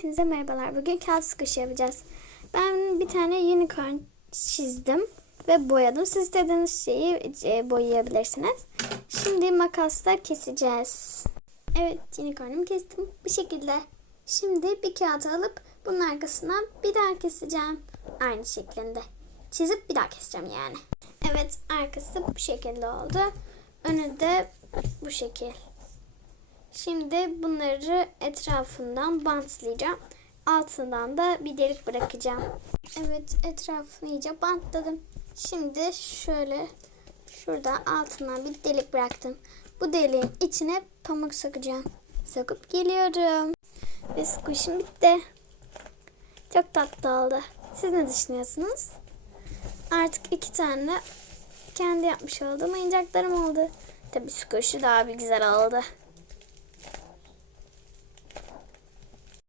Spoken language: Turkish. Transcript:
Hepinize merhabalar. Bugün kağıt sıkışı yapacağız. Ben bir tane unicorn çizdim ve boyadım. Siz istediğiniz şeyi e, boyayabilirsiniz. Şimdi makasla keseceğiz. Evet unicornumu kestim. Bu şekilde. Şimdi bir kağıt alıp bunun arkasından bir daha keseceğim. Aynı şeklinde. Çizip bir daha keseceğim yani. Evet arkası bu şekilde oldu. Önü de bu şekil. Şimdi bunları etrafından bantlayacağım. Altından da bir delik bırakacağım. Evet etrafını iyice bantladım. Şimdi şöyle şurada altından bir delik bıraktım. Bu deliğin içine pamuk sokacağım. Sokup geliyorum. Ve squish'im bitti. Çok tatlı oldu. Siz ne düşünüyorsunuz? Artık iki tane kendi yapmış olduğum oyuncaklarım oldu. Tabii squish'i daha bir güzel oldu.